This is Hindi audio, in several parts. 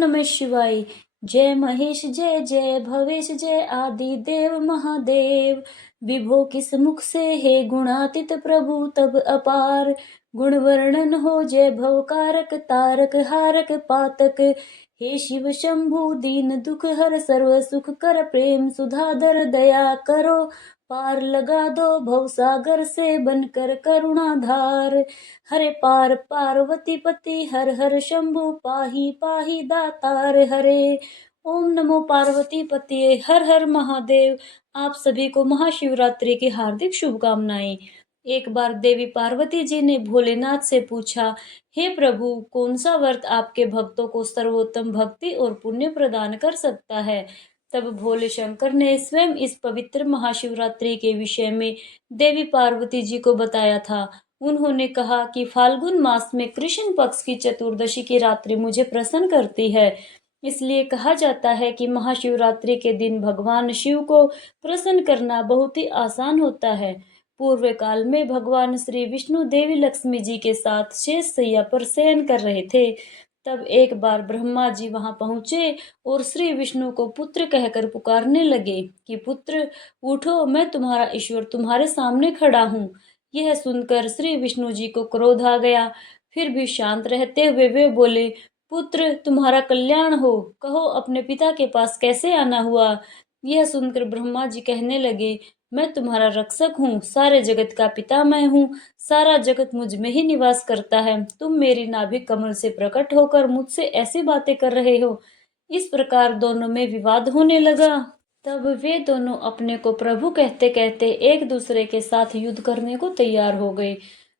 नमः शिवाय। जय महेश जय जय भवेश जय आदि देव महादेव। विभो किस मुख से है गुणातीत प्रभु तब अपार। गुण वर्णन हो जय भवकारक तारक हारक पातक। हे शिव शंभु दीन दुख हर सर्व सुख कर प्रेम सुधाधर दया करो। पार लगा दो भव सागर से बनकर करुणाधार। हरे पार पार्वती पति हर हर शंभु पाही पाही दातार हरे। ओम नमो पार्वती पति हर हर महादेव। आप सभी को महाशिवरात्रि की हार्दिक शुभकामनाएं। एक बार देवी पार्वती जी ने भोलेनाथ से पूछा, हे प्रभु, कौन सा व्रत आपके भक्तों को सर्वोत्तम भक्ति और पुण्य प्रदान कर सकता है। तब भोले शंकर ने स्वयं इस पवित्र महाशिवरात्रि के विषय में देवी पार्वती जी को बताया था। उन्होंने कहा कि फाल्गुन मास में कृष्ण पक्ष की चतुर्दशी की रात्रि मुझे प्रसन्न करती है। इसलिए कहा जाता है कि महाशिवरात्रि के दिन भगवान शिव को प्रसन्न करना बहुत ही आसान होता है। पूर्व काल में भगवान श्री विष्णु देवी लक्ष्मी जी के साथ शेष शैया पर शयन कर रहे थे। तब एक बार ब्रह्मा जी वहां पहुंचे और श्री विष्णु को पुत्र कहकर पुकारने लगे कि पुत्र उठो, मैं तुम्हारा ईश्वर तुम्हारे सामने खड़ा हूँ। यह सुनकर श्री विष्णु जी को क्रोध आ गया। फिर भी शांत रहते हुए वे बोले, पुत्र तुम्हारा कल्याण हो, कहो अपने पिता के पास कैसे आना हुआ। यह सुनकर ब्रह्मा जी कहने लगे, मैं तुम्हारा रक्षक हूँ, सारे जगत का पिता मैं हूँ, सारा जगत मुझ में ही निवास करता है। तुम मेरी नाभि कमल से प्रकट होकर मुझसे ऐसी बातें कर रहे हो। इस प्रकार दोनों में विवाद होने लगा। तब वे दोनों अपने को प्रभु कहते कहते एक दूसरे के साथ युद्ध करने को तैयार हो गए।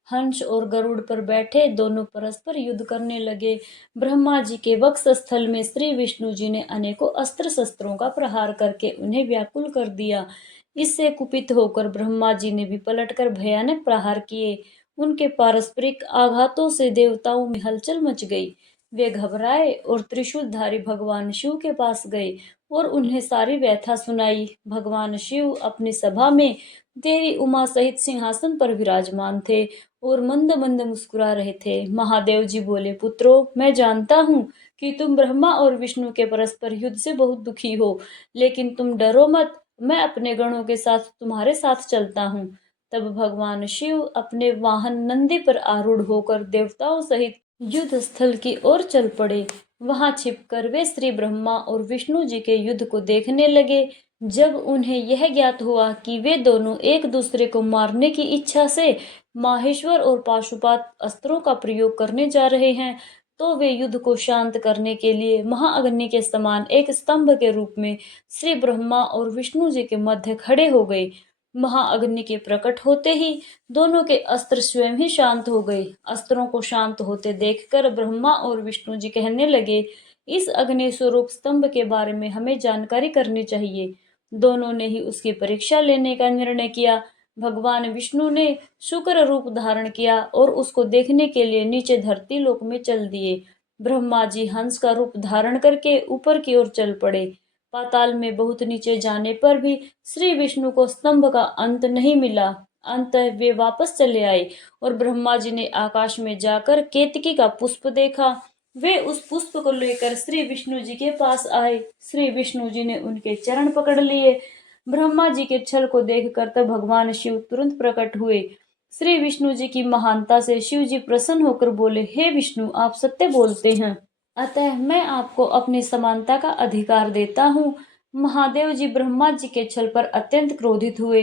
हंस और गरुड़ पर बैठे दोनों परस्पर युद्ध करने लगे। ब्रह्मा जी के वक्ष स्थल में श्री विष्णु जी ने अनेकों अस्त्र शस्त्रों का प्रहार करके उन्हें व्याकुल कर दिया। इससे कुपित होकर ब्रह्मा जी ने भी पलटकर भयानक प्रहार किए। उनके पारस्परिक आघातों से देवताओं में हलचल मच गई। वे घबराए और त्रिशूलधारी भगवान शिव के पास गए और उन्हें सारी व्यथा सुनाई। भगवान शिव अपनी सभा में देवी उमा सहित सिंहासन पर विराजमान थे और मंद मंद मुस्कुरा रहे थे। महादेव जी बोले, पुत्रों, मैं जानता हूँ कि तुम ब्रह्मा और विष्णु के परस्पर युद्ध से बहुत दुखी हो, लेकिन तुम डरो मत, मैं अपने गणों के साथ तुम्हारे साथ चलता हूँ। तब भगवान शिव अपने वाहन नंदी पर आरूढ़ होकर देवताओं सहित युद्ध स्थल की ओर चल पड़े। वहां छिपकर वे श्री ब्रह्मा और विष्णु जी के युद्ध को देखने लगे। जब उन्हें यह ज्ञात हुआ कि वे दोनों एक दूसरे को मारने की इच्छा से माहेश्वर और पाशुपात अस्त्रों का प्रयोग करने जा रहे हैं, तो वे युद्ध को शांत करने के लिए महाअग्नि के समान एक स्तंभ के रूप में श्री ब्रह्मा और विष्णु जी के मध्य खड़े हो गए। महाअग्नि के प्रकट होते ही दोनों के अस्त्र स्वयं ही शांत हो गए। अस्त्रों को शांत होते देखकर ब्रह्मा और विष्णु जी कहने लगे, इस अग्नि स्वरूप स्तंभ के बारे में हमें जानकारी करनी चाहिए। दोनों ने ही उसकी परीक्षा लेने का निर्णय किया। भगवान विष्णु ने शुक्र रूप धारण किया और उसको देखने के लिए नीचे धरती लोक में चल दिए। ब्रह्मा जी हंस का रूप धारण करके ऊपर की ओर चल पड़े। पाताल में बहुत नीचे जाने पर भी श्री विष्णु को स्तंभ का अंत नहीं मिला। अंततः वे वापस चले आए और ब्रह्मा जी ने आकाश में जाकर केतकी का पुष्प देखा। वे उस पुष्प को लेकर श्री विष्णु जी के पास आए। श्री विष्णु जी ने उनके चरण पकड़ लिए। ब्रह्मा जी के छल को देखकर तब भगवान शिव तुरंत प्रकट हुए। श्री विष्णु जी की महानता से शिव जी प्रसन्न होकर बोले, हे विष्णु, आप सत्य बोलते हैं, अतः मैं आपको अपनी समानता का अधिकार देता हूँ। महादेव जी ब्रह्मा जी के छल पर अत्यंत क्रोधित हुए।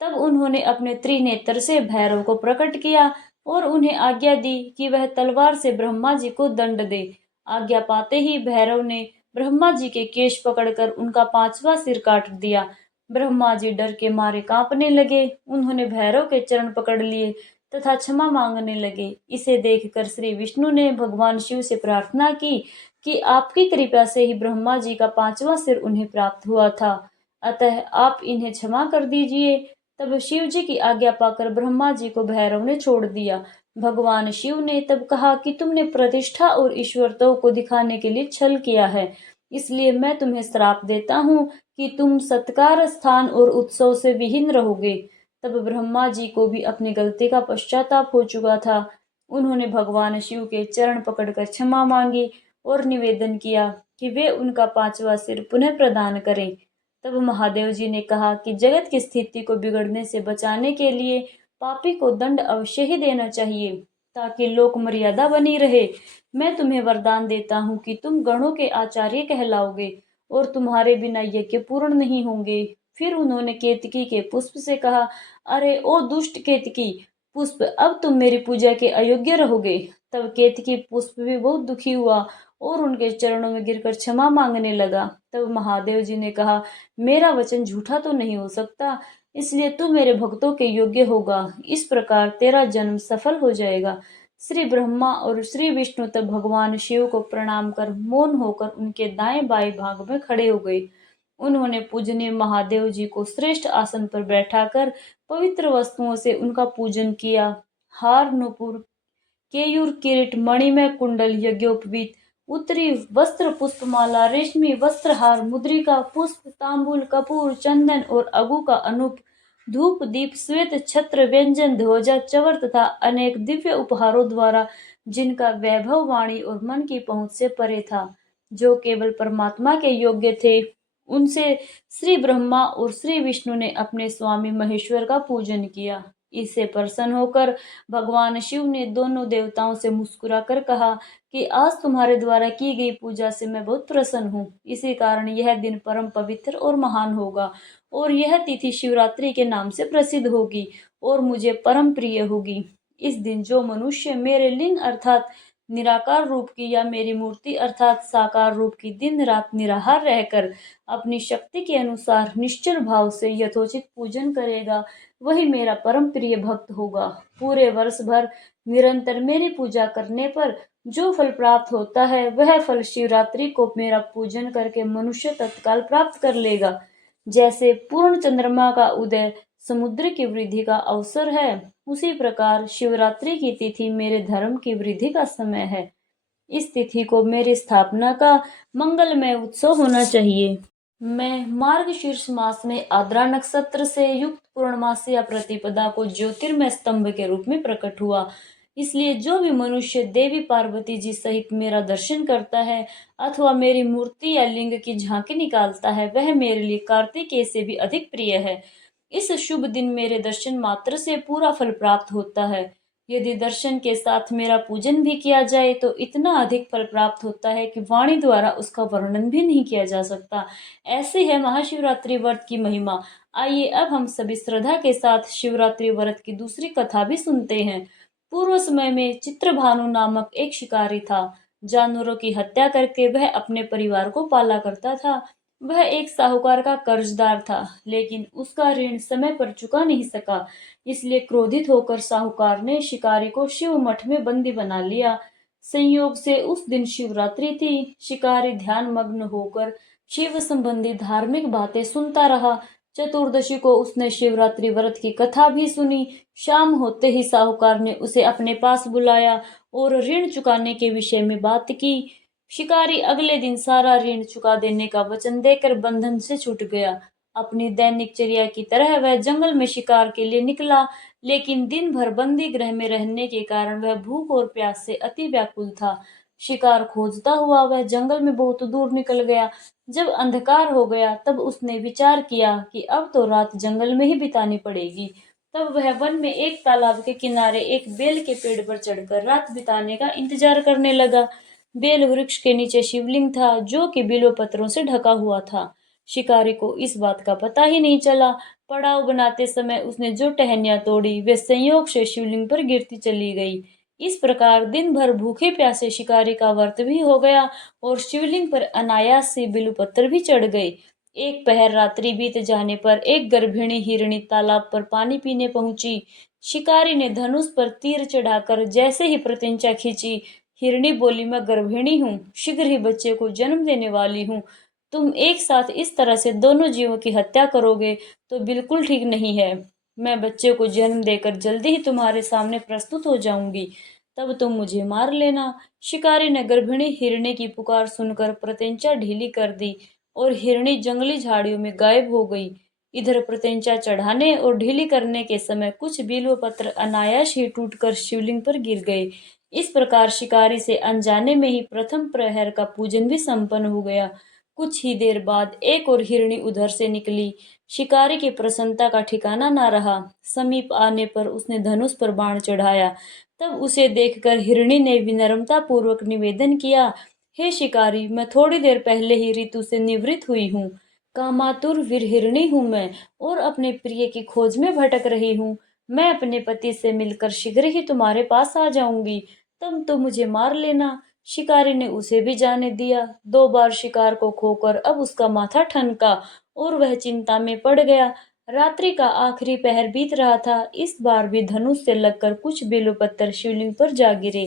तब उन्होंने अपने त्रिनेत्र से भैरव को प्रकट किया और उन्हें आज्ञा दी कि वह तलवार से ब्रह्मा जी को दंड दे। आज्ञा पाते ही भैरव ने ब्रह्मा जी के केश पकड़कर उनका 5वां सिर काट दिया। ब्रह्मा जी डर के मारे कांपने लगे। उन्होंने भैरव के चरण पकड़ लिए तथा क्षमा मांगने लगे। इसे देखकर श्री विष्णु ने भगवान शिव से प्रार्थना की कि आपकी कृपा से ही ब्रह्मा जी का 5वां सिर उन्हें प्राप्त हुआ था, अतः आप इन्हें क्षमा कर दीजिए। तब शिव जी की आज्ञा पाकर ब्रह्मा जी को भैरव ने छोड़ दिया। भगवान शिव ने तब कहा कि तुमने प्रतिष्ठा और ईश्वरत्व को दिखाने के लिए छल किया है, इसलिए मैं तुम्हें श्राप देता हूँ कि तुम सत्कार, स्थान और उत्सव से विहीन रहोगे। तब ब्रह्मा जी को भी अपनी गलती का पश्चाताप हो चुका था। उन्होंने भगवान शिव के चरण पकड़कर क्षमा मांगी और निवेदन किया कि वे उनका 5वां सिर पुनः प्रदान करें। तब महादेव जी ने कहा कि जगत की स्थिति को बिगड़ने से बचाने के लिए पापी को दंड अवश्य ही देना चाहिए, ताकि लोक मर्यादा बनी रहे। मैं तुम्हें वरदान देता हूँ कि तुम गणों के आचार्य कहलाओगे और तुम्हारे बिना यज्ञ पूर्ण नहीं होंगे। फिर उन्होंने केतकी के पुष्प से कहा, अरे ओ दुष्ट केतकी पुष्प, अब तुम मेरी पूजा के अयोग्य रहोगे। तब केतकी पुष्प भी बहुत दुखी हुआ और उनके चरणों में गिरकर क्षमा मांगने लगा। तब महादेव जी ने कहा, मेरा वचन झूठा तो नहीं हो सकता, इसलिए तू मेरे भक्तों के योग्य होगा। इस प्रकार तेरा जन्म सफल हो जाएगा। श्री ब्रह्मा और श्री विष्णु तब भगवान शिव को प्रणाम कर मौन होकर उनके दाएं बाएं भाग में खड़े हो गए। उन्होंने पूजनीय महादेव जी को श्रेष्ठ आसन पर बैठाकर पवित्र वस्तुओं से उनका पूजन किया। हार, नुपुर, केयूर, किरीट, मणिमय कुंडल, यज्ञोपवीत, उत्तरी वस्त्र, पुष्पमाला, रेशमी वस्त्रहार, मुद्रिका, पुष्प, तांबूल, कपूर, चंदन और अगु का अनूप, धूप, दीप, श्वेत छत्र, व्यंजन, ध्वजा, चवर तथा अनेक दिव्य उपहारों द्वारा जिनका वैभव वाणी और मन की पहुंच से परे था, जो केवल परमात्मा के योग्य थे, उनसे श्री ब्रह्मा और श्री विष्णु ने अपने स्वामी महेश्वर का पूजन किया। इससे प्रसन्न होकर भगवान शिव ने दोनों देवताओं से मुस्कुराकर कहा कि आज तुम्हारे द्वारा की गई पूजा से मैं बहुत प्रसन्न हूँ। इसी कारण यह दिन परम पवित्र और महान होगा और यह तिथि शिवरात्रि के नाम से प्रसिद्ध होगी और मुझे परम प्रिय होगी। इस दिन जो मनुष्य मेरे लिंग अर्थात निराकार रूप की या मेरी मूर्ति अर्थात साकार रूप की दिन रात निराहार रहकर अपनी शक्ति के अनुसार निश्चल भाव से यथोचित पूजन करेगा, वही मेरा परम प्रिय भक्त होगा। पूरे वर्ष भर निरंतर मेरी पूजा करने पर जो फल प्राप्त होता है, वह फल शिवरात्रि को मेरा पूजन करके मनुष्य तत्काल प्राप्त कर लेगा। जैसे पूर्ण चंद्रमा का उदय समुद्र की वृद्धि का अवसर है, उसी प्रकार शिवरात्रि की तिथि मेरे धर्म की वृद्धि का समय है। इस तिथि को मेरी स्थापना का मंगलमय उत्सव होना चाहिए। मैं मार्गशीर्ष मास में आद्रा नक्षत्र से युक्त पूर्णमासी या प्रतिपदा को ज्योतिर्मय स्तंभ के रूप में प्रकट हुआ। इसलिए जो भी मनुष्य देवी पार्वती जी सहित मेरा दर्शन करता है अथवा मेरी मूर्ति या लिंग की झांकी निकालता है, वह मेरे लिए कार्तिकेय से भी अधिक प्रिय है। इस शुभ दिन मेरे दर्शन मात्र से पूरा फल प्राप्त होता है। यदि दर्शन के साथ मेरा पूजन भी किया जाए तो इतना अधिक फल प्राप्त होता है कि वाणी द्वारा उसका वर्णन भी नहीं किया जा सकता। ऐसी है महाशिवरात्रि व्रत की महिमा। आइए अब हम सभी श्रद्धा के साथ शिवरात्रि व्रत की दूसरी कथा भी सुनते हैं। पूर्व समय में चित्रभानु नामक एक शिकारी था। जानवरों की हत्या करके वह अपने परिवार को पाला करता था। वह एक साहूकार का कर्जदार था, लेकिन उसका ऋण समय पर चुका नहीं सका। इसलिए क्रोधित होकर साहूकार ने शिकारी को शिव मठ में बंदी बना लिया। संयोग से उस दिन शिवरात्रि थी। शिकारी ध्यान मग्न होकर शिव संबंधी धार्मिक बातें सुनता रहा। चतुर्दशी को उसने शिवरात्रि व्रत की कथा भी सुनी। शाम होते ही साहूकार ने उसे अपने पास बुलाया और ऋण चुकाने के विषय में बात की। शिकारी अगले दिन सारा ऋण चुका देने का वचन देकर बंधन से छूट गया। अपनी दैनिक चर्या की तरह वह जंगल में शिकार के लिए निकला, लेकिन दिन भर बंदी गृह में रहने के कारण वह भूख और प्यास से अति व्याकुल था। शिकार खोजता हुआ वह जंगल में बहुत दूर निकल गया। जब अंधकार हो गया तब उसने विचार किया कि अब तो रात जंगल में ही बितानी पड़ेगी। तब वह वन में एक तालाब के किनारे एक बेल के पेड़ पर चढ़कर रात बिताने का इंतजार करने लगा। बेल वृक्ष के नीचे शिवलिंग था, जो कि बिल्व पत्रों से ढका हुआ था। शिकारी को इस बात का पता ही नहीं चला। पड़ाव बनाते समय उसने जो टहनियां तोड़ी वे संयोग से शिवलिंग पर गिरती चली गई। इस प्रकार दिन भर भूखे प्यासे शिकारी का व्रत भी हो गया और शिवलिंग पर अनायास से बिल्व पत्र भी चढ़ गए। एक पहर रात्रि बीत जाने पर एक गर्भिणी हिरणी तालाब पर पानी पीने पहुंची। शिकारी ने धनुष पर तीर चढ़ाकर जैसे ही प्रत्यंचा खींची, हिरणी बोली, मैं गर्भिणी हूँ, शीघ्र ही बच्चे को जन्म देने वाली हूँ। तुम एक साथ इस तरह से दोनों जीवों की हत्या करोगे तो बिल्कुल ठीक नहीं है। मैं बच्चे को जन्म देकर जल्दी ही तुम्हारे सामने प्रस्तुत हो जाऊंगी, तब तुम मुझे मार लेना। शिकारी ने गर्भिणी हिरणी की पुकार सुनकर प्रत्यंचा ढीली कर दी और हिरणी जंगली झाड़ियों में गायब हो गई। इधर प्रत्यंचा चढ़ाने और ढीली करने के समय कुछ बिल्व पत्र अनायास ही टूटकर शिवलिंग पर गिर गए। इस प्रकार शिकारी से अनजाने में ही प्रथम प्रहर का पूजन भी संपन्न हो गया। कुछ ही देर बाद एक और हिरणी उधर से निकली। शिकारी की प्रसन्नता का ठिकाना न रहा। समीप आने पर उसने धनुष पर बाण चढ़ाया। तब उसे देखकर हिरणी ने विनम्रता पूर्वक निवेदन किया, हे शिकारी, मैं थोड़ी देर पहले ही ऋतु से निवृत्त हुई हूँ। कामातुर वीरहिरणी हूँ मैं, और अपने प्रिय की खोज में भटक रही हूँ। मैं अपने पति से मिलकर शीघ्र ही तुम्हारे पास आ जाऊंगी। तुम तो मुझे मार लेना। शिकारी ने उसे भी जाने दिया। 2 बार शिकार को खोकर अब उसका माथा ठनका और वह चिंता में पड़ गया। रात्रि का आखिरी पहर बीत रहा था। इस बार भी धनुष से लगकर कुछ बेलपत्र शिवलिंग पर जा गिरे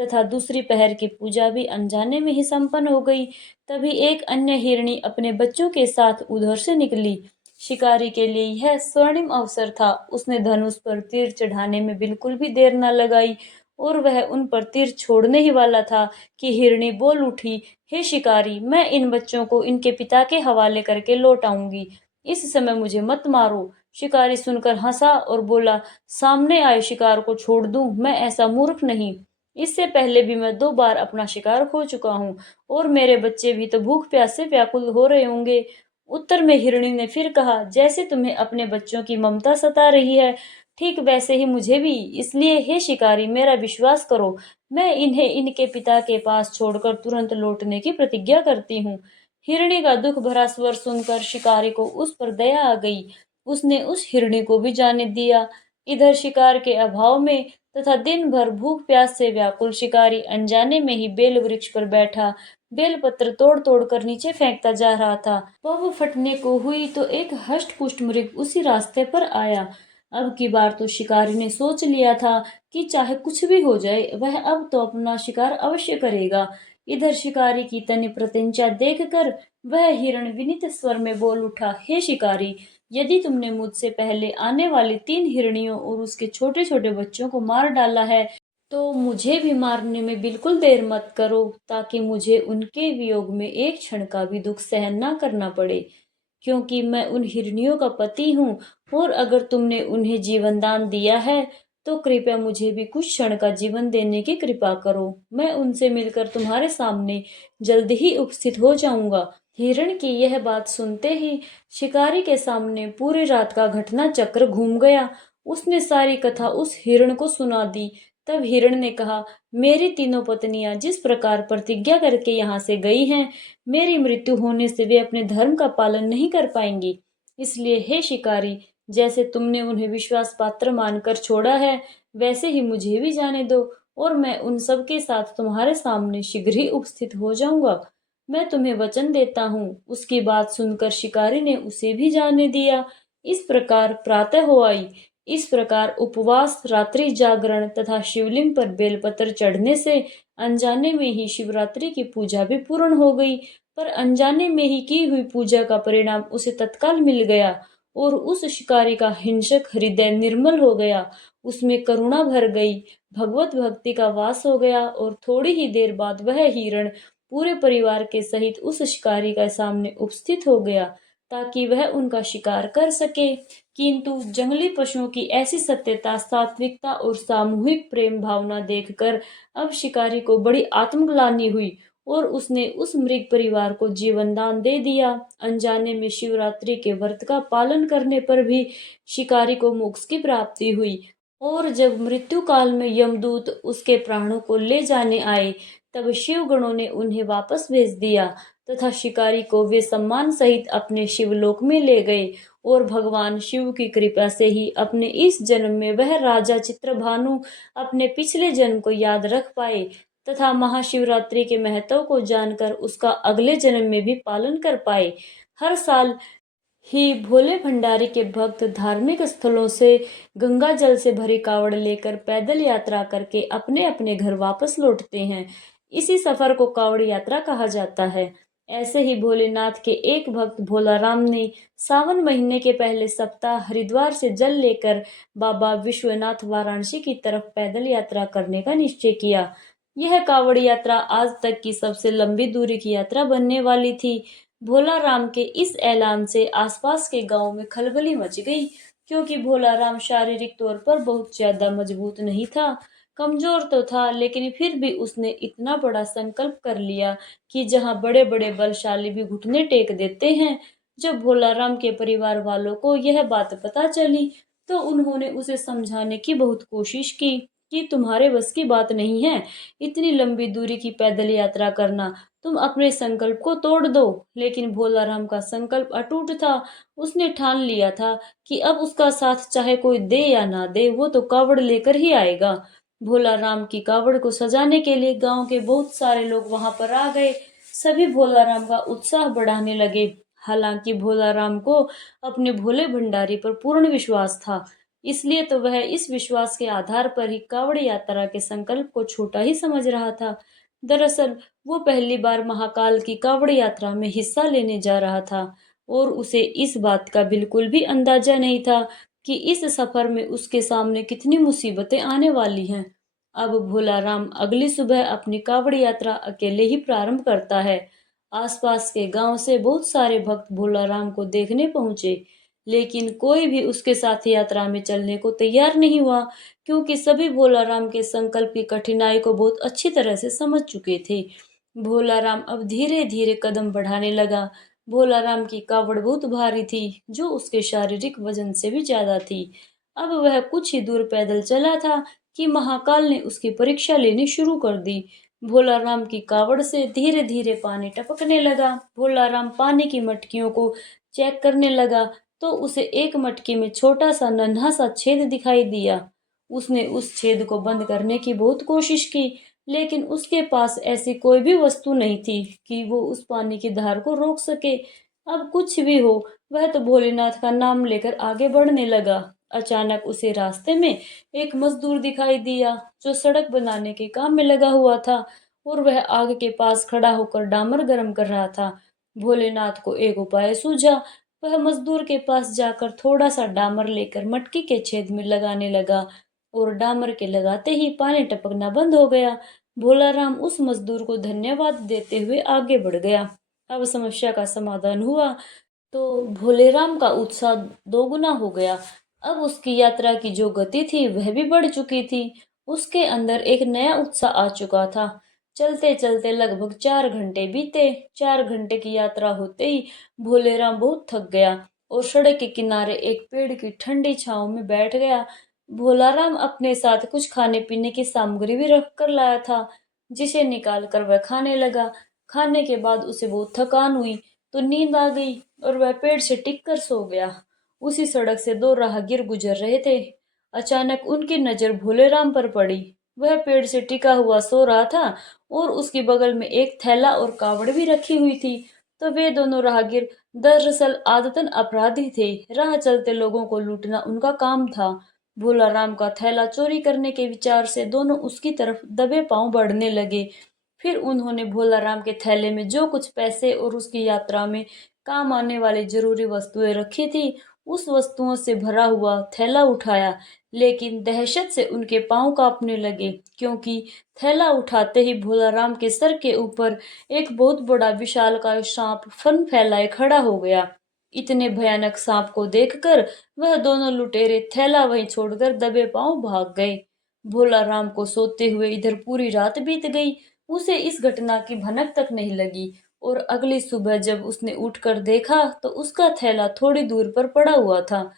तथा दूसरी पहर की पूजा भी अनजाने में ही संपन्न हो गई। तभी एक अन्य हिरणी अपने बच्चों के साथ उधर से निकली। शिकारी के लिए यह स्वर्णिम अवसर था। उसने धनुष पर तीर चढ़ाने में बिल्कुल भी देर न लगाई और वह उन पर तीर छोड़ने ही वाला था कि हिरणी बोल उठी, हे शिकारी, मैं इन बच्चों को इनके पिता के हवाले करके लौट आऊंगी। इस समय मुझे मत मारो। शिकारी सुनकर हंसा और बोला, सामने आए शिकार को छोड़ दूं? मैं ऐसा मूर्ख नहीं। इससे पहले भी मैं 2 बार अपना शिकार खो चुका हूँ और मेरे बच्चे भी तो भूख प्यास से व्याकुल हो रहे होंगे। उत्तर में हिरणी ने फिर कहा, जैसे तुम्हें अपने बच्चों की ममता सता रही है, ठीक वैसे ही मुझे भी। इसलिए हे शिकारी, मेरा विश्वास करो, मैं इन्हें इनके पिता के पास छोड़कर तुरंत लौटने की प्रतिज्ञा करती हूँ। हिरणी का दुख भरा स्वर सुनकर शिकारी को उस पर दया आ गई। उसने उस हिरणी को भी जाने दिया। इधर शिकार के अभाव में तथा दिन भर भूख प्यास से व्याकुल शिकारी अनजाने में ही बेल वृक्ष पर बैठा बेलपत्र तोड़ तोड़ कर नीचे फेंकता जा रहा था। पव फटने को हुई तो एक हष्ट पुष्ट मृग उसी रास्ते पर आया। अब की बार तो शिकारी ने सोच लिया था कि चाहे कुछ भी हो जाए, वह अब तो अपना शिकार अवश्य करेगा। इधर शिकारी की तनि प्रत्यंचा देखकर वह हिरण विनीत स्वर में बोल उठा, हे शिकारी, यदि तुमने मुझसे पहले आने वाली 3 हिरणियों और उसके छोटे छोटे बच्चों को मार डाला है, तो मुझे भी मारने में बिल्कुल देर मत करो, ताकि मुझे उनके वियोग में एक क्षण का भी दुख सहन ना करना पड़े। क्योंकि मैं उन हिरनियों का पति हूँ, और अगर तुमने उन्हें जीवन दान दिया है, तो कृपया मुझे भी कुछ क्षण का जीवन देने की कृपा करो। मैं उनसे मिलकर तुम्हारे सामने जल्द ही उपस्थित हो जाऊंगा। हिरण की यह बात सुनते ही शिकारी के सामने पूरी रात का घटना चक्र घूम गया। उसने सारी कथा उस हिरण को सुना दी। तब हिरण ने कहा, मेरी तीनों पत्नियां जिस प्रकार प्रतिज्ञा करके यहाँ से गई हैं, मेरी मृत्यु होने से वे अपने धर्म का पालन नहीं कर पाएंगी। इसलिए हे शिकारी, जैसे तुमने उन्हें विश्वास पात्र मानकर छोड़ा है, वैसे ही मुझे भी जाने दो, और मैं उन सब के साथ तुम्हारे सामने शीघ्र ही उपस्थित हो जाऊंगा। मैं तुम्हें वचन देता हूँ। उसकी बात सुनकर शिकारी ने उसे भी जाने दिया। इस प्रकार प्रातः हो आई। इस प्रकार उपवास, रात्रि जागरण तथा शिवलिंग पर बेलपत्र चढ़ने से अनजाने में ही शिवरात्रि की पूजा भी पूर्ण हो गई। पर अनजाने में ही की हुई पूजा का परिणाम उसे तत्काल मिल गया और उस शिकारी का हिंसक हृदय निर्मल हो गया। उसमें करुणा भर गई, भगवत भक्ति का वास हो गया, और थोड़ी ही देर बाद वह हिरण पूरे परिवार के सहित उस शिकारी के सामने उपस्थित हो गया, ताकि वह उनका शिकार कर सके। किंतु जंगली पशुओं की ऐसी सत्यता, सात्विकता और सामूहिक प्रेम भावना देखकर अब शिकारी को बड़ी आत्मग्लानि हुई और उसने उस मृग परिवार को जीवन दान दे दिया। अनजाने में शिवरात्रि के व्रत का पालन करने पर भी शिकारी को मोक्ष की प्राप्ति हुई। और जब मृत्यु काल में यमदूत उसके प्राणों को ले जाने आए, तब शिव गणों ने उन्हें वापस भेज दिया तथा शिकारी को वे सम्मान सहित अपने शिवलोक में ले गए। और भगवान शिव की कृपा से ही अपने इस जन्म में वह राजा चित्रभानु अपने पिछले जन्म को याद रख पाए तथा महाशिवरात्रि के महत्व को जानकर उसका अगले जन्म में भी पालन कर पाए। हर साल ही भोले भंडारी के भक्त धार्मिक स्थलों से गंगा जल से भरी कावड़ लेकर पैदल यात्रा करके अपने अपने घर वापस लौटते हैं। इसी सफर को कावड़ यात्रा कहा जाता है। ऐसे ही भोलेनाथ के एक भक्त भोलाराम ने सावन महीने के पहले सप्ताह हरिद्वार से जल लेकर बाबा विश्वनाथ वाराणसी की तरफ पैदल यात्रा करने का निश्चय किया। यह कावड़ यात्रा आज तक की सबसे लंबी दूरी की यात्रा बनने वाली थी। भोला राम के इस ऐलान से आसपास के गांव में खलबली मच गई, क्योंकि भोला राम शारीरिक तौर पर बहुत ज्यादा मजबूत नहीं था। कमजोर तो था, लेकिन फिर भी उसने इतना बड़ा संकल्प कर लिया कि जहाँ बड़े-बड़े बलशाली भी घुटने टेक देते हैं। जब भोलाराम के परिवार वालों को यह बात पता चली, तो उन्होंने उसे समझाने की बहुत कोशिश की कि तुम्हारे बस की बात नहीं है, इतनी लंबी दूरी की पैदल यात्रा करना। तुम अपने संकल्प को तोड़ दो। लेकिन भोलाराम का संकल्प अटूट था। उसने ठान लिया था कि अब उसका साथ चाहे कोई दे या ना दे, वो तो कावड़ लेकर ही आएगा। भोला राम की कावड़ को सजाने के लिए गांव के बहुत सारे लोग वहां पर आ गए। सभी भोला राम का उत्साह बढ़ाने लगे। हालांकि भोला राम को अपने भोले भंडारी पर पूर्ण विश्वास था, इसलिए तो वह इस विश्वास के आधार पर ही कावड़ यात्रा के संकल्प को छोटा ही समझ रहा था। दरअसल वो पहली बार महाकाल की कावड़ यात्रा में हिस्सा लेने जा रहा था, और उसे इस बात का बिल्कुल भी अंदाजा नहीं था कि इस सफर में उसके सामने कितनी मुसीबतें आने वाली हैं। अब भोला राम अगली सुबह अपनी कावड़ यात्रा अकेले ही प्रारंभ करता है। आसपास के गांव से बहुत सारे भक्त भोला राम को देखने पहुंचे, लेकिन कोई भी उसके साथ यात्रा में चलने को तैयार नहीं हुआ, क्योंकि सभी भोला राम के संकल्प की कठिनाई को बहुत अच्छी तरह से समझ चुके थे। भोला राम अब धीरे धीरे कदम बढ़ाने लगा। भोला राम की कावड़ बहुत भारी थी, जो उसके शारीरिक वजन से भी ज्यादा थी। अब वह कुछ ही दूर पैदल चला था कि महाकाल ने उसकी परीक्षा लेनी शुरू कर दी। भोला राम की कावड़ से धीरे धीरे पानी टपकने लगा। भोला राम पानी की मटकियों को चेक करने लगा, तो उसे एक मटकी में छोटा सा नन्हा सा छेद दिखाई दिया। उसने उस छेद को बंद करने की बहुत कोशिश की, लेकिन उसके पास ऐसी कोई भी वस्तु नहीं थी कि वो उस पानी की धार को रोक सके। अब कुछ भी हो, वह तो भोलेनाथ का नाम लेकर आगे बढ़ने लगा। अचानक उसे रास्ते में एक मजदूर दिखाई दिया, जो सड़क बनाने के काम में लगा हुआ था, और वह आग के पास खड़ा होकर डामर गर्म कर रहा था। भोलेनाथ को एक उपाय सूझा। वह मजदूर के पास जाकर थोड़ा सा डामर लेकर मटकी के छेद में लगाने लगा, और डामर के लगाते ही पानी टपकना बंद हो गया। भोलाराम उस मजदूर को धन्यवाद देते हुए आगे बढ़ गया। अब समस्या का समाधान हुआ, तो भोलेराम का उत्साह दोगुना हो गया। अब उसकी यात्रा की जो गति थी वह भी बढ़ चुकी थी। उसके अंदर एक नया उत्साह आ चुका था। चलते चलते लगभग 4 घंटे बीते। 4 घंटे की यात्रा होते ही भोलेराम बहुत थक गया, और सड़क के किनारे एक पेड़ की ठंडी छांव में बैठ गया। भोलाराम अपने साथ कुछ खाने पीने की सामग्री भी रख कर लाया था, जिसे निकाल कर वह खाने लगा। खाने के बाद उसे बहुत थकान हुई, तो नींद आ गई, और वह पेड़ से टिक कर सो गया। उसी सड़क से दो राहगीर गुजर रहे थे। अचानक उनकी नजर भोलेराम पर पड़ी। वह पेड़ से टिका हुआ सो रहा था, और उसके बगल में एक थैला और कावड़ भी रखी हुई थी। तो वे दोनों राहगीर दरअसल आदतन अपराधी थे। राह चलते लोगों को लूटना उनका काम था। भोलाराम का थैला चोरी करने के विचार से दोनों उसकी तरफ दबे पांव बढ़ने लगे। फिर उन्होंने भोलाराम के थैले में जो कुछ पैसे और उसकी यात्रा में काम आने वाली जरूरी वस्तुएं रखी थी, उस वस्तुओं से भरा हुआ थैला उठाया। लेकिन दहशत से उनके पांव कांपने लगे, क्योंकि थैला उठाते ही भोलाराम के सर के ऊपर एक बहुत बड़ा विशालकाय सांप फन फैलाए खड़ा हो गया। इतने भयानक सांप को देखकर वह दोनों लुटेरे थैला वहीं छोड़कर दबे पांव भाग गए। भोलाराम को सोते हुए इधर पूरी रात बीत गई। उसे इस घटना की भनक तक नहीं लगी, और अगली सुबह जब उसने उठकर देखा तो उसका थैला थोड़ी दूर पर पड़ा हुआ था।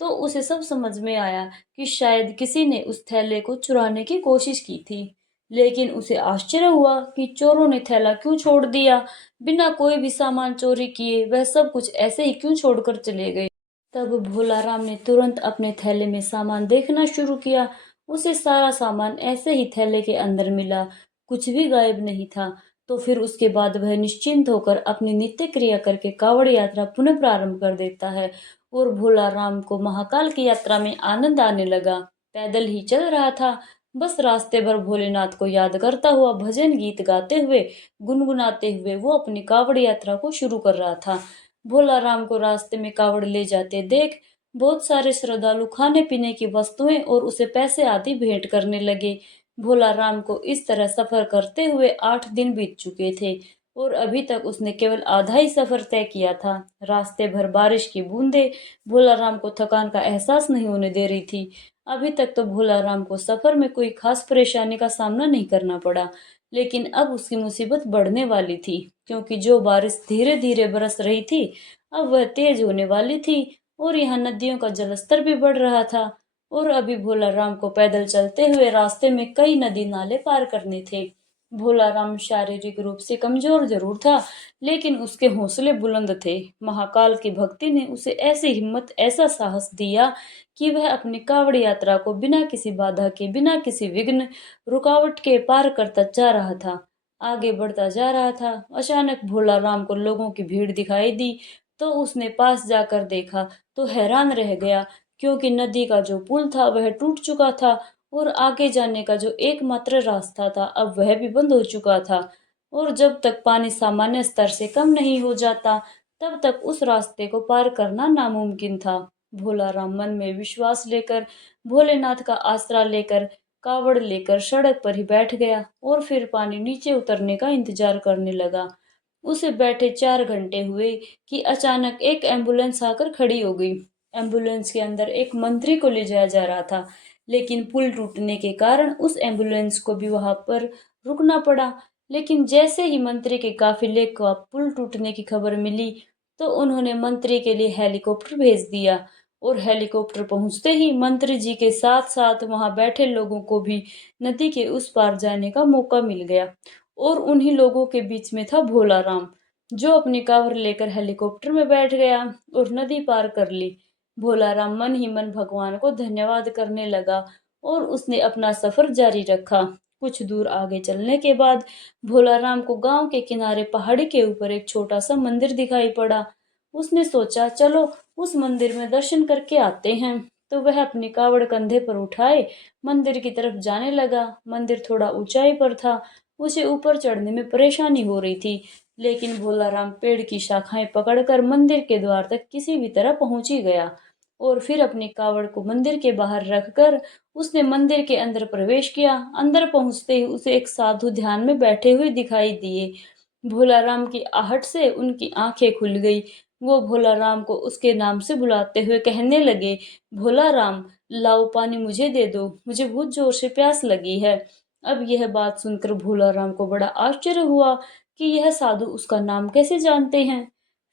तो उसे सब समझ में आया कि शायद किसी ने उस थैले को चुराने की कोशिश की थी। लेकिन उसे आश्चर्य हुआ कि चोरों ने थैला क्यों छोड़ दिया। बिना कोई भी सामान चोरी किए वह सब कुछ ऐसे ही क्यों छोड़कर चले गए। तब भोलाराम ने तुरंत अपने थैले में सामान देखना शुरू किया। उसे सारा सामान ऐसे ही थैले के अंदर मिला, कुछ भी गायब नहीं था। तो फिर उसके बाद वह निश्चिंत होकर अपनी नित्य क्रिया करके कावड़ यात्रा पुनः प्रारंभ कर देता है, और भोलाराम को महाकाल की यात्रा में आनंद आने लगा। पैदल ही चल रहा था, बस रास्ते भर भोलेनाथ को याद करता हुआ भजन गीत गाते हुए, गुनगुनाते हुए वो अपनी कावड़ यात्रा को शुरू कर रहा था। भोलाराम को रास्ते में कावड़ ले जाते देख बहुत सारे श्रद्धालु खाने पीने की वस्तुएं और उसे पैसे आदि भेंट करने लगे। भोलाराम को इस तरह सफर करते हुए 8 दिन बीत चुके थे, और अभी तक उसने केवल आधा ही सफर तय किया था। रास्ते भर बारिश की बूंदें भोला राम को थकान का एहसास नहीं होने दे रही थी। अभी तक तो भोला राम को सफर में कोई खास परेशानी का सामना नहीं करना पड़ा, लेकिन अब उसकी मुसीबत बढ़ने वाली थी, क्योंकि जो बारिश धीरे धीरे बरस रही थी अब वह तेज होने वाली थी। और यहाँ नदियों का जलस्तर भी बढ़ रहा था। और अभी भोला राम को पैदल चलते हुए रास्ते में कई नदी नाले पार करने थे। भोला राम शारीरिक रूप से कमजोर जरूर था, लेकिन उसके हौसले बुलंद थे। महाकाल की भक्ति ने उसे ऐसी हिम्मत, ऐसा साहस दिया कि वह अपनी कांवड़ यात्रा को बिना किसी बाधा के, बिना किसी विघ्न रुकावट के पार करता जा रहा था। आगे बढ़ता जा रहा था। अचानक भोला राम को लोगों की भीड़ दिखाई दी। तो उसने पास जाकर देखा तो हैरान रह गया, क्योंकि नदी का जो पुल था वह टूट चुका था और आगे जाने का जो एकमात्र रास्ता था अब वह भी बंद हो चुका था। और जब तक पानी सामान्य स्तर से कम नहीं हो जाता तब तक उस रास्ते को पार करना नामुमकिन था। भोला राम मन में विश्वास लेकर, भोलेनाथ का आसरा लेकर, कावड़ लेकर सड़क पर ही बैठ गया और फिर पानी नीचे उतरने का इंतजार करने लगा। उसे बैठे 4 घंटे हुए कि अचानक एक एम्बुलेंस आकर खड़ी हो गई। एम्बुलेंस के अंदर एक मंत्री को ले जाया जा रहा था, लेकिन पुल टूटने के कारण उस एम्बुलेंस को भी वहां पर रुकना पड़ा। लेकिन जैसे ही मंत्री के काफिले को पुल टूटने की खबर मिली तो उन्होंने मंत्री के लिए हेलीकॉप्टर भेज दिया। और हेलीकॉप्टर पहुंचते ही मंत्री जी के साथ साथ वहां बैठे लोगों को भी नदी के उस पार जाने का मौका मिल गया। और उन्हीं लोगों के बीच में था भोला राम, जो अपनी कांवर लेकर हेलीकॉप्टर में बैठ गया और नदी पार कर ली। भोला राम मन ही मन भगवान को धन्यवाद करने लगा और उसने अपना सफर जारी रखा। कुछ दूर आगे चलने के बाद भोला राम को गांव के किनारे पहाड़ी के ऊपर एक छोटा सा मंदिर दिखाई पड़ा। उसने सोचा, चलो उस मंदिर में दर्शन करके आते हैं। तो वह अपनी कावड़ कंधे पर उठाए मंदिर की तरफ जाने लगा। मंदिर थोड़ा ऊंचाई पर था, उसे ऊपर चढ़ने में परेशानी हो रही थी, लेकिन भोला राम पेड़ की शाखाएं पकड़कर मंदिर के द्वार तक किसी भी तरह पहुंच ही गया। और फिर अपनी कावड़ को मंदिर के बाहर रखकर उसने मंदिर के अंदर प्रवेश किया। अंदर पहुंचते ही उसे एक साधु ध्यान में बैठे हुए दिखाई दिए। भोला राम की आहट से उनकी आंखें खुल गई। वो भोला राम को उसके नाम से बुलाते हुए कहने लगे, भोला राम, लाओ पानी मुझे दे दो, मुझे बहुत जोर से प्यास लगी है। अब यह बात सुनकर भोला राम को बड़ा आश्चर्य हुआ कि यह साधु उसका नाम कैसे जानते हैं।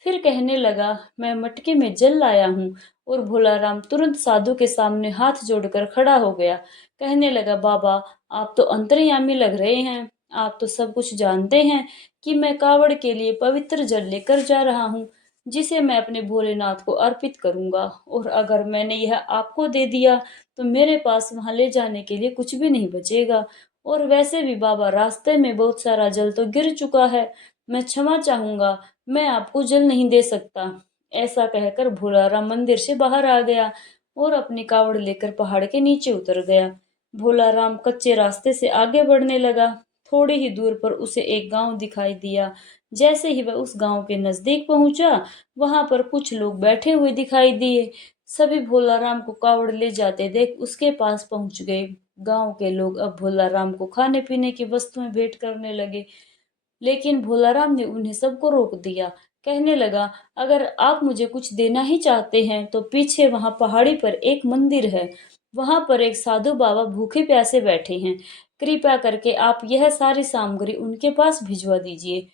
फिर कहने लगा, मैं मटके में जल लाया हूँ। और भोला राम तुरंत साधु के सामने हाथ जोड़कर खड़ा हो गया। कहने लगा, बाबा, आप तो अंतर्यामी लग रहे हैं। आप तो सब कुछ जानते हैं कि मैं कावड़ के लिए पवित्र जल लेकर जा रहा हूँ, जिसे मैं अपने भोलेनाथ को अर्पित करूंगा। और अगर मैंने यह आपको दे दिया तो मेरे पास वहां ले जाने के लिए कुछ भी नहीं बचेगा। और वैसे भी बाबा, रास्ते में बहुत सारा जल तो गिर चुका है। मैं क्षमा चाहूंगा, मैं आपको जल नहीं दे सकता। ऐसा कहकर भोला राम मंदिर से बाहर आ गया और अपनी कावड़ लेकर पहाड़ के नीचे उतर गया। भोला राम कच्चे रास्ते से आगे बढ़ने लगा। थोड़ी ही दूर पर उसे एक गांव दिखाई दिया। जैसे ही वह उस गांव के नजदीक पहुंचा, वहां पर कुछ लोग बैठे हुए दिखाई दिए। सभी भोला राम को कावड़ ले जाते देख उसके पास पहुंच गए। गांव के लोग अब भोला राम को खाने पीने की वस्तुएं भेंट करने लगे, लेकिन भोला राम ने उन्हें सबको रोक दिया। कहने लगा, अगर आप मुझे कुछ देना ही चाहते हैं तो पीछे वहां पहाड़ी पर एक मंदिर है। वहां पर एक साधु बाबा भूखे प्यासे बैठे हैं। कृपया करके आप यह सारी सामग्री उनके पास भिजवा दीजिए।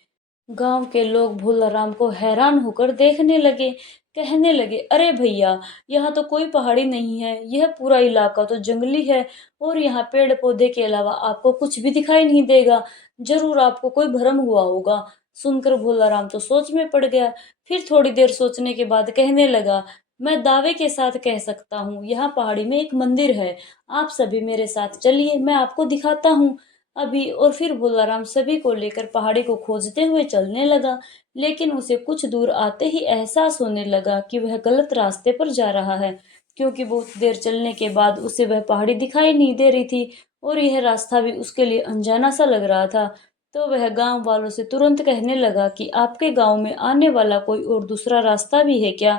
गांव के लोग भोलाराम को हैरान होकर देखने लगे। कहने लगे, अरे भैया, यहाँ तो कोई पहाड़ी नहीं है, यह पूरा इलाका तो जंगली है और यहाँ पेड़ पौधे के अलावा आपको कुछ भी दिखाई नहीं देगा। जरूर आपको कोई भ्रम हुआ होगा। सुनकर भोलाराम तो सोच में पड़ गया। फिर थोड़ी देर सोचने के बाद कहने लगा, मैं दावे के साथ कह सकता हूँ, यहाँ पहाड़ी में एक मंदिर है। आप सभी मेरे साथ चलिए, मैं आपको दिखाता हूँ अभी। और फिर भोलाराम सभी को लेकर पहाड़ी को खोजते हुए चलने लगा। लेकिन उसे कुछ दूर आते ही एहसास होने लगा कि वह गलत रास्ते पर जा रहा है, क्योंकि बहुत देर चलने के बाद उसे वह पहाड़ी दिखाई नहीं दे रही थी और यह रास्ता भी उसके लिए अनजाना सा लग रहा था। तो वह गांव वालों से तुरंत कहने लगा कि आपके गांव में आने वाला कोई और दूसरा रास्ता भी है क्या।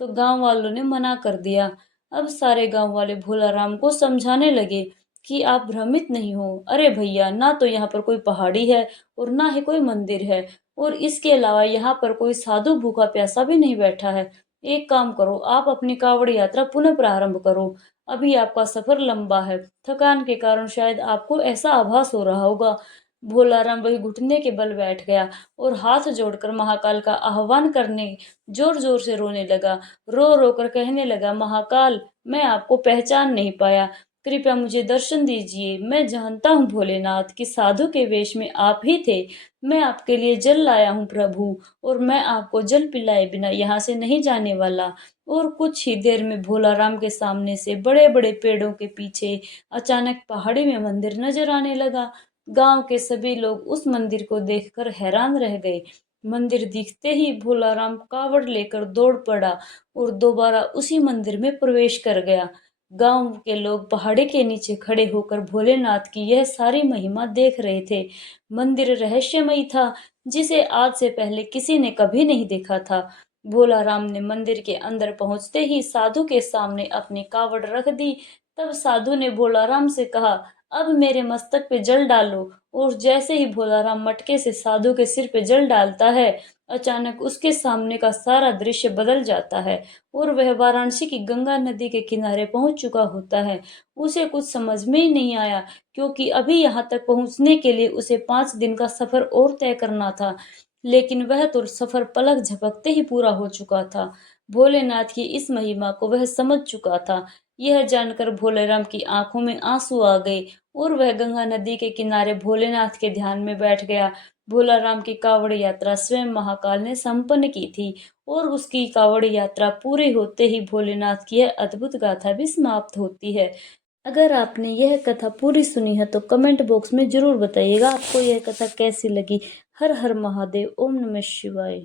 तो गांव वालों ने मना कर दिया। अब सारे गांव वाले भोलाराम को समझाने लगे कि आप भ्रमित नहीं हो। अरे भैया, ना तो यहाँ पर कोई पहाड़ी है और ना ही कोई मंदिर है, और इसके अलावा यहाँ पर कोई साधु भूखा प्यासा भी नहीं बैठा है। एक काम करो, आप अपनी कांवड़ यात्रा पुनः प्रारंभ करो। अभी आपका सफर लंबा है, थकान के कारण शायद आपको ऐसा आभास हो रहा होगा। भोलाराम वही घुटने के बल बैठ गया और हाथ जोड़कर महाकाल का आह्वान करने जोर जोर से रोने लगा। रो रो कर कहने लगा, महाकाल, मैं आपको पहचान नहीं पाया, कृपया मुझे दर्शन दीजिए। मैं जानता हूँ भोलेनाथ कि साधु के वेश में आप ही थे। मैं आपके लिए जल लाया हूँ प्रभु, और मैं आपको जल पिलाए बिना यहाँ से नहीं जाने वाला। और कुछ ही देर में भोलाराम के सामने से बड़े बड़े पेड़ों के पीछे अचानक पहाड़ी में मंदिर नजर आने लगा। गांव के सभी लोग उस मंदिर को देखकर हैरान रह गए। मंदिर दिखते ही भोलाराम कावड़ लेकर दौड़ पड़ा और दोबारा उसी मंदिर में प्रवेश कर गया। गांव के लोग पहाड़ी के नीचे खड़े होकर भोलेनाथ की यह सारी महिमा देख रहे थे। मंदिर रहस्यमयी था, जिसे आज से पहले किसी ने कभी नहीं देखा था। भोलाराम ने मंदिर के अंदर पहुंचते ही साधु के सामने अपनी कावड़ रख दी। तब साधु ने भोलाराम से कहा, अब मेरे मस्तक पे जल डालो। और जैसे ही भोलाराम मटके से साधु के सिर पे जल डालता है, अचानक उसके सामने का सारा दृश्य बदल जाता है और वह वाराणसी की गंगा नदी के किनारे पहुंच चुका होता है। उसे कुछ समझ में ही नहीं आया, क्योंकि अभी यहाँ तक पहुंचने के लिए उसे 5 दिन का सफर और तय करना था, लेकिन वह तो सफर पलक झपकते ही पूरा हो चुका था। भोलेनाथ की इस महिमा को वह समझ चुका था। यह जानकर भोलेराम की आंखों में आंसू आ गए और वह गंगा नदी के किनारे भोलेनाथ के ध्यान में बैठ गया। भोलाराम की कावड़ यात्रा स्वयं महाकाल ने संपन्न की थी, और उसकी कावड़ यात्रा पूरी होते ही भोलेनाथ की यह अद्भुत गाथा भी समाप्त होती है। अगर आपने यह कथा पूरी सुनी है तो कमेंट बॉक्स में जरूर बताइएगा आपको यह कथा कैसी लगी। हर हर महादेव। ओम नमः शिवाय।